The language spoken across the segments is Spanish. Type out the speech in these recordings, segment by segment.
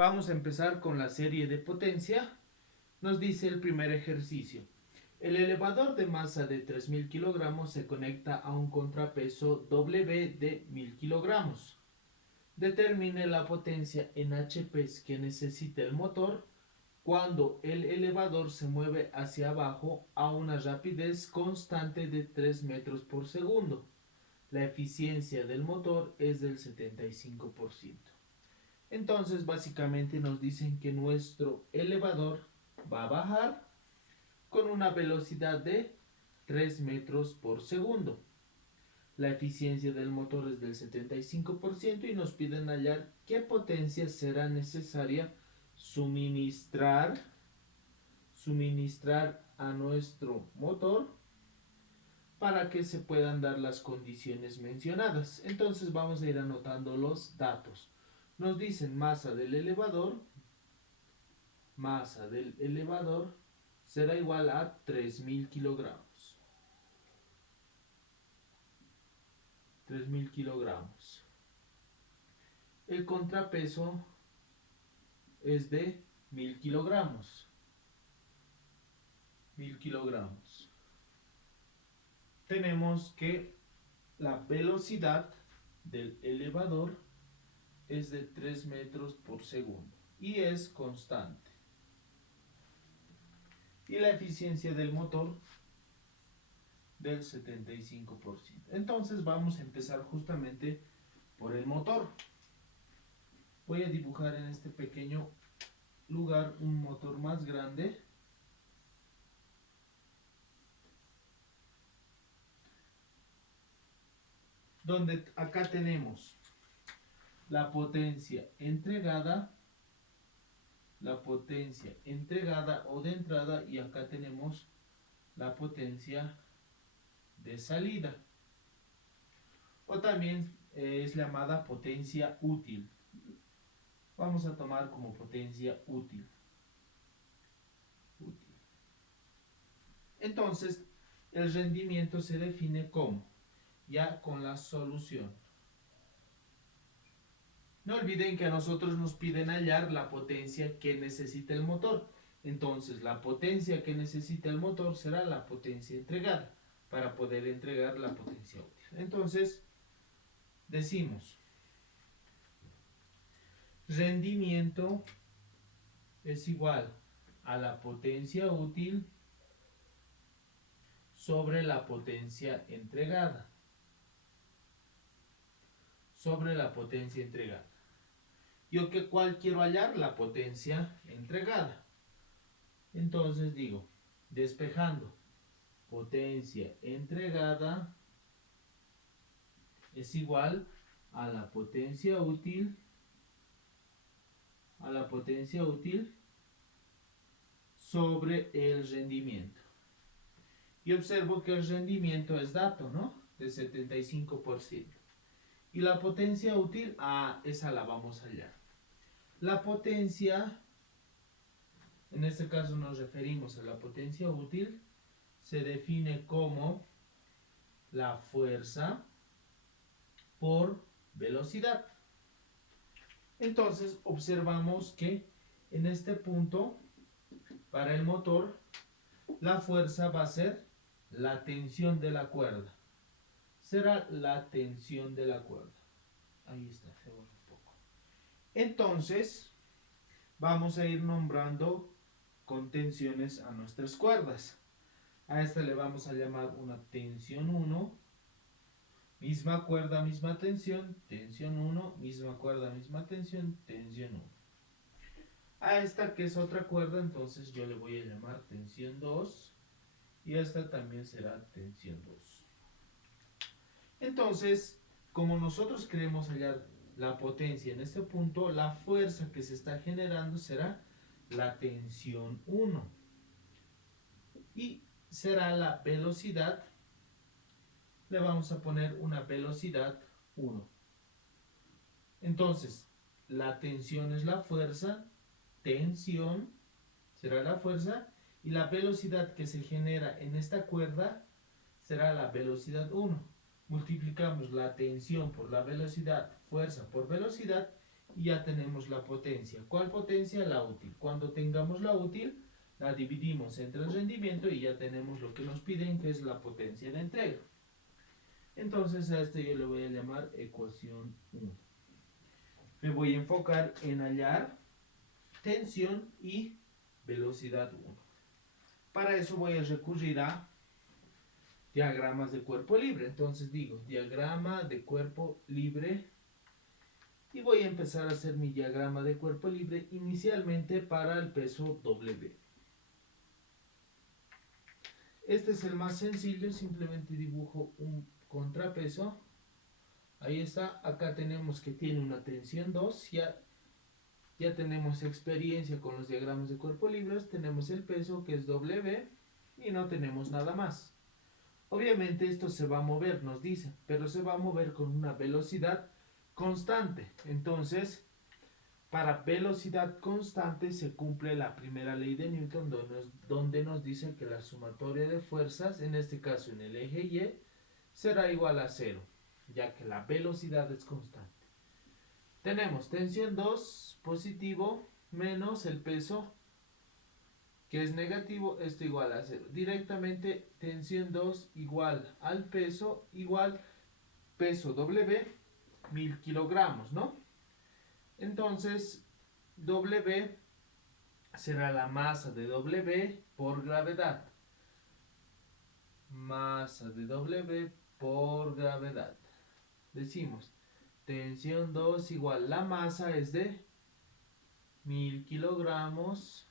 Vamos a empezar con la serie de potencia. Nos dice el primer ejercicio. El elevador de masa de 3000 kilogramos se conecta a un contrapeso W de 1000 kilogramos. Determine la potencia en HP que necesita el motor cuando el elevador se mueve hacia abajo a una rapidez constante de 3 metros por segundo. La eficiencia del motor es del 75%. Entonces básicamente nos dicen que nuestro elevador va a bajar con una velocidad de 3 metros por segundo. La eficiencia del motor es del 75% y nos piden hallar qué potencia será necesaria suministrar a nuestro motor para que se puedan dar las condiciones mencionadas. Entonces vamos a ir anotando los datos. Nos dicen masa del elevador será igual a 3000 kilogramos. 3000 kilogramos. El contrapeso es de 1000 kilogramos. 1000 kilogramos. Tenemos que la velocidad del elevador es de 3 metros por segundo y es constante. Y la eficiencia del motor del 75%. Entonces vamos a empezar justamente por el motor. Voy a dibujar en este pequeño lugar un motor más grande. Donde acá tenemos la potencia entregada o de entrada, y acá tenemos la potencia de salida, o también es llamada potencia útil. Vamos a tomar como potencia útil. Entonces el rendimiento se define como, ya con la solución. No olviden que a nosotros nos piden hallar la potencia que necesita el motor. Entonces la potencia que necesita el motor será la potencia entregada para poder entregar la potencia útil. Entonces decimos, rendimiento es igual a la potencia útil sobre la potencia entregada. ¿Cuál quiero hallar? La potencia entregada. Entonces digo, despejando, potencia entregada es igual a la potencia útil sobre el rendimiento. Y observo que el rendimiento es dato, ¿no? De 75%. Y la potencia útil, esa la vamos a hallar. La potencia, en este caso nos referimos a la potencia útil, se define como la fuerza por velocidad. Entonces observamos que en este punto, para el motor, la fuerza va a ser la tensión de la cuerda. Será la tensión de la cuerda. Ahí está, se borra un poco. Entonces, vamos a ir nombrando con tensiones a nuestras cuerdas. A esta le vamos a llamar una tensión 1. Misma cuerda, misma tensión, tensión 1, misma cuerda, misma tensión, tensión 1. A esta que es otra cuerda, entonces yo le voy a llamar tensión 2 y esta también será tensión 2. Entonces, como nosotros queremos hallar la potencia en este punto, la fuerza que se está generando será la tensión 1 y será la velocidad. Le vamos a poner una velocidad 1. Entonces, la tensión es la fuerza, tensión será la fuerza, y la velocidad que se genera en esta cuerda será la velocidad 1. Multiplicamos la tensión por la velocidad, fuerza por velocidad, y ya tenemos la potencia. ¿Cuál potencia? La útil. Cuando tengamos la útil, la dividimos entre el rendimiento y ya tenemos lo que nos piden, que es la potencia de entrega. Entonces a este yo le voy a llamar ecuación 1. Me voy a enfocar en hallar tensión y velocidad 1. Para eso voy a recurrir a diagramas de cuerpo libre. Entonces digo, diagrama de cuerpo libre. Y voy a empezar a hacer mi diagrama de cuerpo libre inicialmente para el peso W. Este es el más sencillo, simplemente dibujo un contrapeso. Ahí está, acá tenemos que tiene una tensión 2, ya tenemos experiencia con los diagramas de cuerpo libre, tenemos el peso que es W y no tenemos nada más. Obviamente esto se va a mover, nos dice, pero se va a mover con una velocidad constante. Entonces, para velocidad constante se cumple la primera ley de Newton, donde nos dice que la sumatoria de fuerzas, en este caso en el eje Y, será igual a 0, ya que la velocidad es constante. Tenemos tensión 2 positivo menos el peso que es negativo, esto igual a 0. Directamente tensión 2 igual al peso, igual peso W, 1000 kilogramos, ¿no? Entonces, W será la masa de W por gravedad. Masa de W por gravedad. Decimos, tensión 2 igual, la masa es de 1000 kilogramos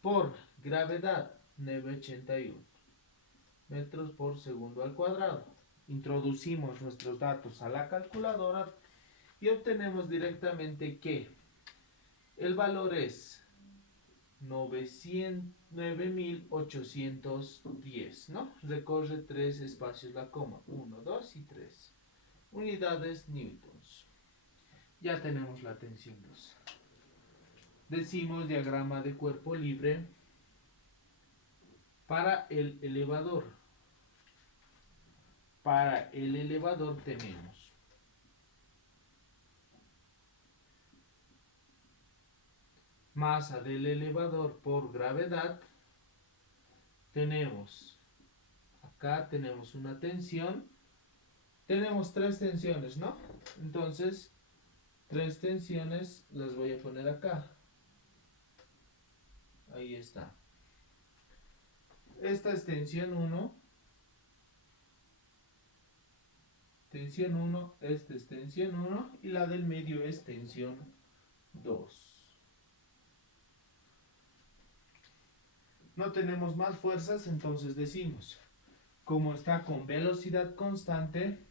por gravedad, 981 metros por segundo al cuadrado. Introducimos nuestros datos a la calculadora y obtenemos directamente que el valor es 9.810, ¿no? Recorre 3 espacios la coma, 1, 2 y 3. Unidades newtons. Ya tenemos la tensión 2. Decimos diagrama de cuerpo libre para el elevador. Para el elevador tenemos masa del elevador por gravedad. Acá tenemos una tensión. Tenemos 3 tensiones, ¿no? Entonces, 3 tensiones las voy a poner acá. Ahí está. Esta es tensión 1. Tensión 1, esta es tensión 1 y la del medio es tensión 2. No tenemos más fuerzas, entonces decimos, como está con velocidad constante,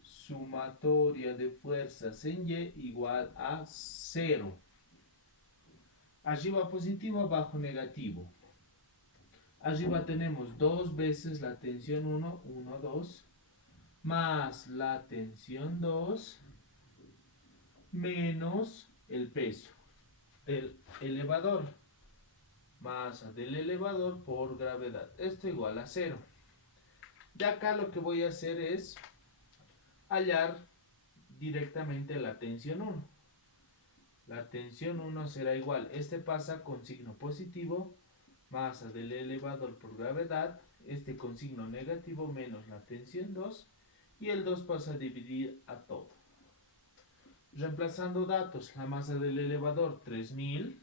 sumatoria de fuerzas en Y igual a 0. Arriba positivo, abajo negativo. Arriba tenemos 2 veces la tensión 1, 1, 2, más la tensión 2, menos el peso del elevador. Masa del elevador por gravedad. Esto igual a 0. De acá lo que voy a hacer es hallar directamente la tensión 1. La tensión 1 será igual. Este pasa con signo positivo. Masa del elevador por gravedad. Este con signo negativo menos la tensión 2. Y el 2 pasa a dividir a todo. Reemplazando datos. La masa del elevador 3000.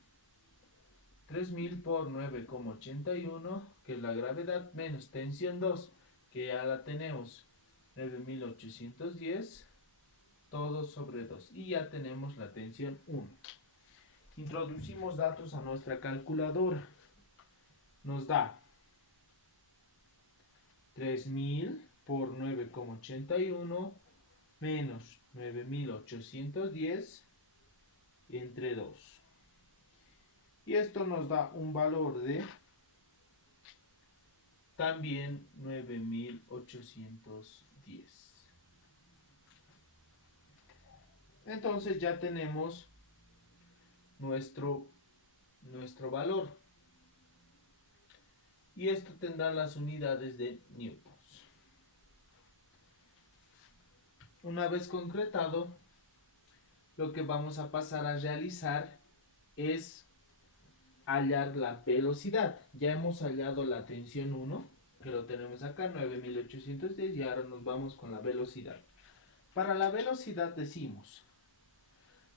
3000 por 9,81, que es la gravedad, menos tensión 2, que ya la tenemos, 9810, todo sobre 2. Y ya tenemos la tensión 1. Introducimos datos a nuestra calculadora. Nos da 3000 por 9,81 menos 9810 entre 2. Y esto nos da un valor de también 9810. Entonces ya tenemos nuestro valor. Y esto tendrá las unidades de newtons. Una vez concretado, lo que vamos a pasar a realizar es hallar la velocidad. Ya hemos hallado la tensión 1, que lo tenemos acá, 9810, y ahora nos vamos con la velocidad. Para la velocidad decimos,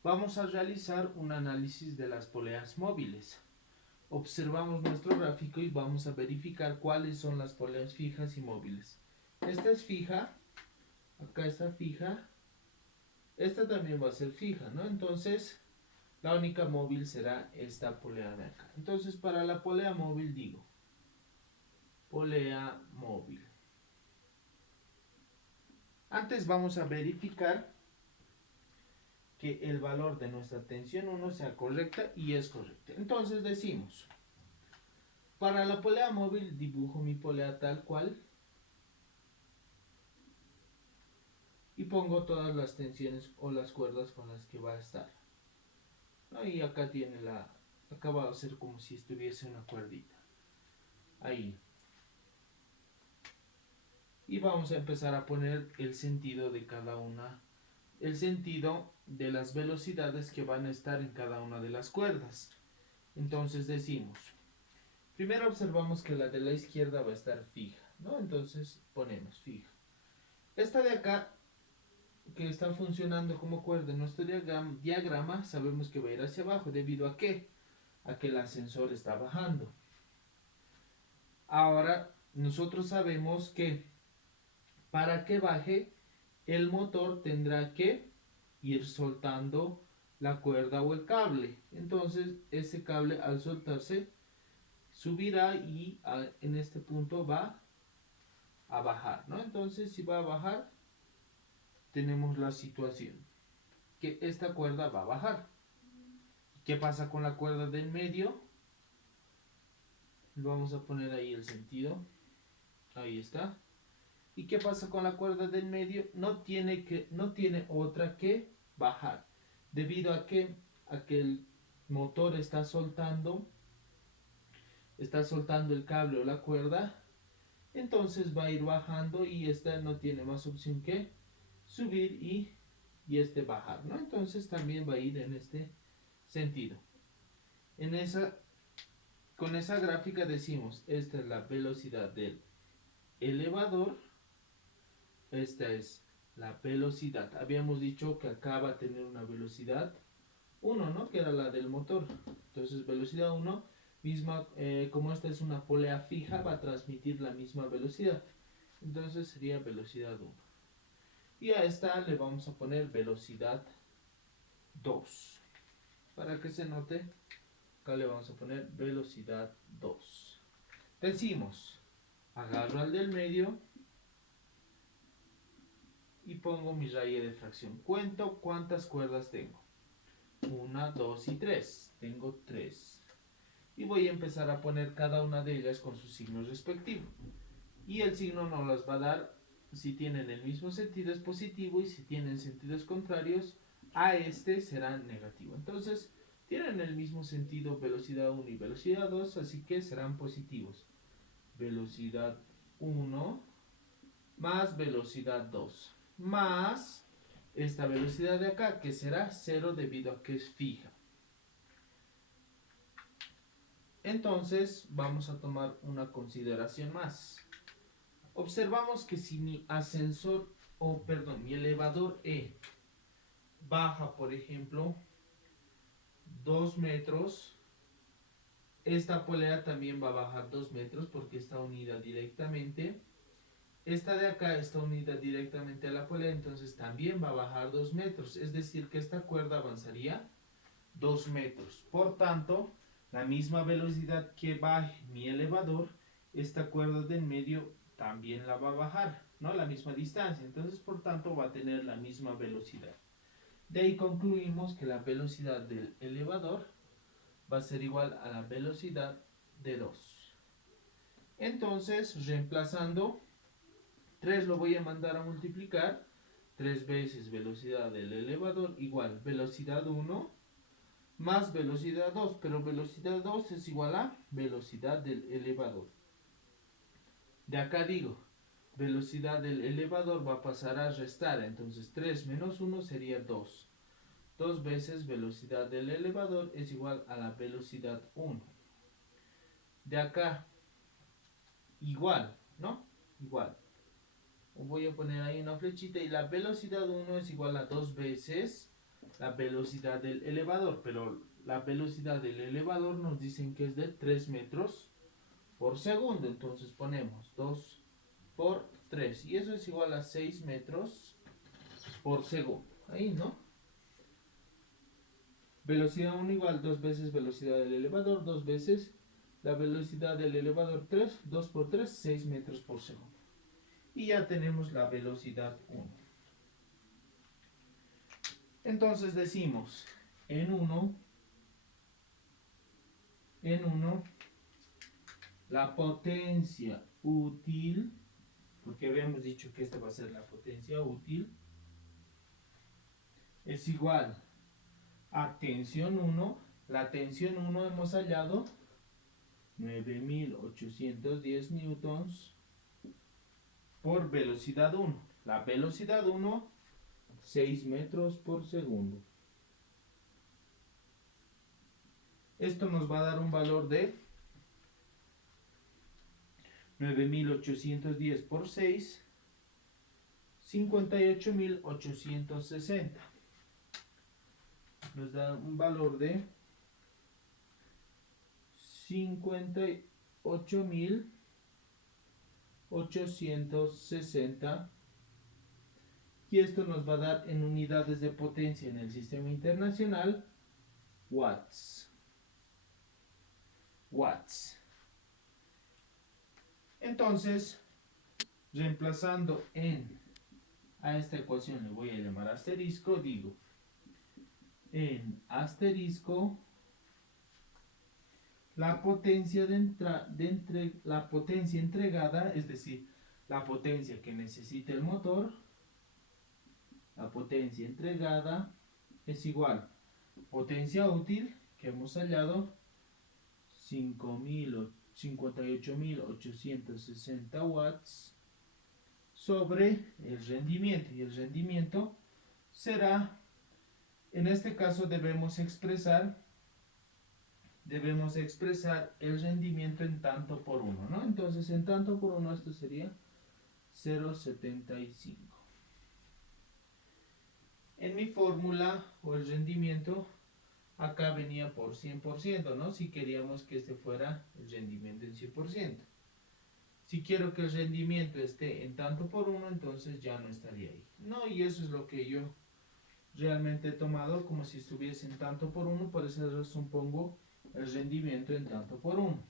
vamos a realizar un análisis de las poleas móviles. Observamos nuestro gráfico y vamos a verificar cuáles son las poleas fijas y móviles. Esta es fija, acá está fija, esta también va a ser fija, ¿no? Entonces, la única móvil será esta polea de acá. Entonces, para la polea móvil digo, polea móvil. Antes vamos a verificar que el valor de nuestra tensión 1 sea correcta, y es correcta. Entonces decimos, para la polea móvil dibujo mi polea tal cual y pongo todas las tensiones o las cuerdas con las que va a estar. Ahí acá tiene acá va a ser como si estuviese una cuerdita. Ahí. Y vamos a empezar a poner el sentido de cada una, el sentido de las velocidades que van a estar en cada una de las cuerdas. Entonces decimos, primero observamos que la de la izquierda va a estar fija, ¿no? Entonces ponemos fija. Esta de acá, que está funcionando como cuerda en nuestro diagrama, sabemos que va a ir hacia abajo. ¿Debido a qué? A que el ascensor está bajando. Ahora, nosotros sabemos que para que baje, el motor tendrá que ir soltando la cuerda o el cable. Entonces, ese cable al soltarse subirá y en este punto va a bajar, ¿no? Entonces, si va a bajar, tenemos la situación que esta cuerda va a bajar. ¿Qué pasa con la cuerda del medio? Vamos a poner ahí el sentido. Ahí está. ¿Y qué pasa con la cuerda del medio? No tiene otra que bajar. Debido a que el motor está soltando el cable o la cuerda, entonces va a ir bajando y esta no tiene más opción que subir y bajar, ¿no? Entonces también va a ir en este sentido. Con esa gráfica decimos, esta es la velocidad del elevador, esta es la velocidad. Habíamos dicho que acá va a tener una velocidad 1, ¿no? Que era la del motor. Entonces velocidad 1, misma, como esta es una polea fija, va a transmitir la misma velocidad. Entonces sería velocidad 1. Y a esta le vamos a poner velocidad 2. Para que se note, acá le vamos a poner velocidad 2. Decimos, agarro al del medio y pongo mi raya de fracción. Cuento cuántas cuerdas tengo. 1, 2 y 3. Tengo 3. Y voy a empezar a poner cada una de ellas con su signo respectivo. Y el signo nos las va a dar, si tienen el mismo sentido es positivo, y si tienen sentidos contrarios a este será negativo. Entonces tienen el mismo sentido velocidad 1 y velocidad 2, así que serán positivos. Velocidad 1 más velocidad 2 más esta velocidad de acá, que será 0 debido a que es fija. Entonces vamos a tomar una consideración más. Observamos que si mi ascensor, mi elevador E baja, por ejemplo, 2 metros, esta polea también va a bajar 2 metros porque está unida directamente. Esta de acá está unida directamente a la polea, entonces también va a bajar 2 metros. Es decir, que esta cuerda avanzaría 2 metros. Por tanto, la misma velocidad que baje mi elevador, esta cuerda del medio también la va a bajar, ¿no? La misma distancia. Entonces, por tanto, va a tener la misma velocidad. De ahí concluimos que la velocidad del elevador va a ser igual a la velocidad de 2. Entonces, reemplazando, 3 lo voy a mandar a multiplicar. 3 veces velocidad del elevador igual velocidad 1 más velocidad 2, pero velocidad 2 es igual a velocidad del elevador. De acá digo, velocidad del elevador va a pasar a restar, entonces 3 menos 1 sería 2. 2 veces velocidad del elevador es igual a la velocidad 1. De acá, igual, ¿no? Igual. Voy a poner ahí una flechita y la velocidad 1 es igual a 2 veces la velocidad del elevador, pero la velocidad del elevador nos dicen que es de 3 metros por segundo, entonces ponemos 2 por 3 y eso es igual a 6 metros por segundo, ahí, ¿no? Velocidad 1 igual 2 veces velocidad del elevador, 2 veces la velocidad del elevador 3, 2 por 3, 6 metros por segundo. Y ya tenemos la velocidad 1. Entonces decimos, en 1, la potencia útil, porque habíamos dicho que esta va a ser la potencia útil, es igual a tensión 1. La tensión 1 hemos hallado 9810 newtons por velocidad 1. La velocidad 1, 6 metros por segundo. Esto nos va a dar un valor de 9810 por 6, 58.860. Nos da un valor de 58.860. Y esto nos va a dar en unidades de potencia en el sistema internacional watts. Entonces, reemplazando a esta ecuación le voy a llamar asterisco, digo, en asterisco, la potencia la potencia entregada, es decir, la potencia que necesita el motor, la potencia entregada es igual potencia útil que hemos hallado 58.860 watts sobre el rendimiento, y el rendimiento será, en este caso debemos expresar el rendimiento en tanto por 1, ¿no? Entonces en tanto por 1 esto sería 0,75. En mi fórmula o el rendimiento acá venía por 100%, ¿no? Si queríamos que este fuera el rendimiento en 100%. Si quiero que el rendimiento esté en tanto por 1, entonces ya no estaría ahí. No, y eso es lo que yo realmente he tomado como si estuviese en tanto por 1, por esa razón pongo el rendimiento en tanto por 1.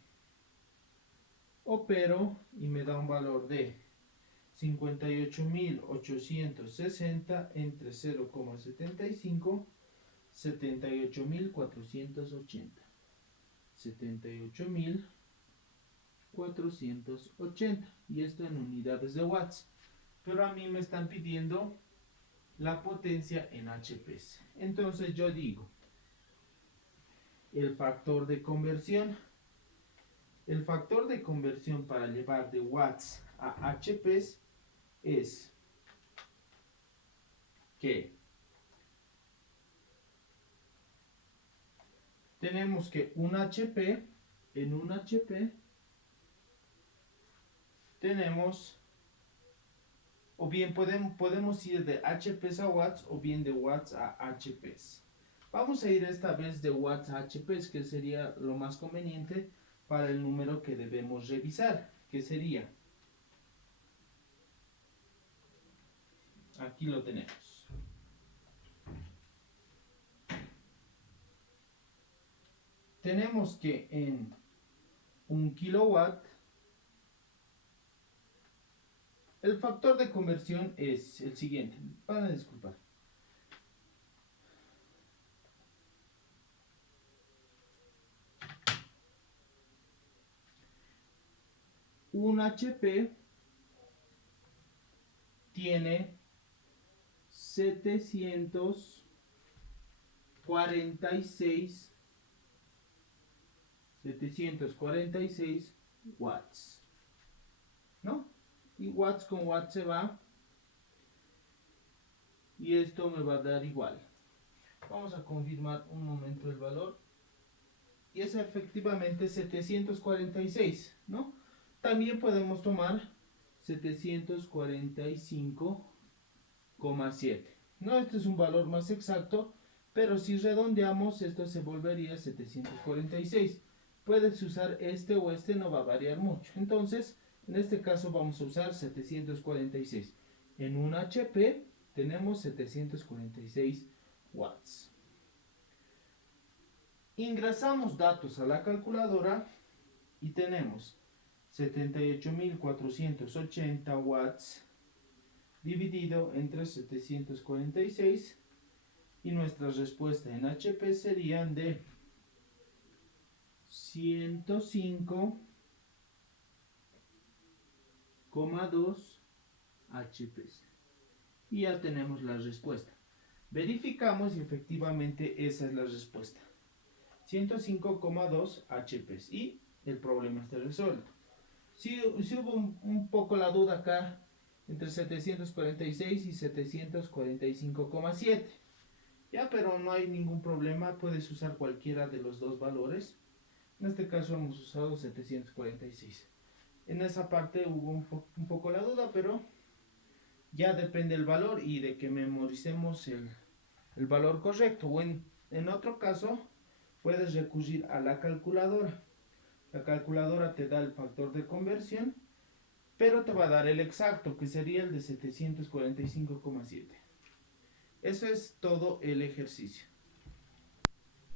Opero y me da un valor de 58.860 entre 0,75, 78.480. 78.480. Y esto en unidades de watts. Pero a mí me están pidiendo la potencia en HPs. Entonces yo digo, el factor de conversión para llevar de watts a HPs es que tenemos que un HP, en un HP tenemos, o bien podemos ir de HPs a watts o bien de watts a HPs. Vamos a ir esta vez de watts a HPs, que sería lo más conveniente para el número que debemos revisar, que sería, aquí lo tenemos. Tenemos que en 1 kilowatt, el factor de conversión es el siguiente. Van a disculpar. Un HP tiene 746 watts, ¿no? Y watts con watts se va, y esto me va a dar igual Vamos a confirmar un momento el valor. Y es efectivamente 746, ¿no? También podemos tomar 745,7. No, este es un valor más exacto, pero si redondeamos, esto se volvería 746. Puedes usar este o este, no va a variar mucho. Entonces, en este caso vamos a usar 746. En un HP tenemos 746 watts. Ingresamos datos a la calculadora y tenemos 78.480 watts dividido entre 746 y nuestra respuesta en HP serían de 105,2 HP. Y ya tenemos la respuesta. Verificamos y efectivamente esa es la respuesta. 105,2 HP y el problema está resuelto. Si hubo un poco la duda acá entre 746 y 745,7. Ya, pero no hay ningún problema, puedes usar cualquiera de los dos valores. En este caso hemos usado 746. En esa parte hubo un poco la duda, pero ya depende el valor y de que memoricemos el valor correcto. O en otro caso, puedes recurrir a la calculadora. La calculadora te da el factor de conversión, pero te va a dar el exacto, que sería el de 745,7. Eso es todo el ejercicio.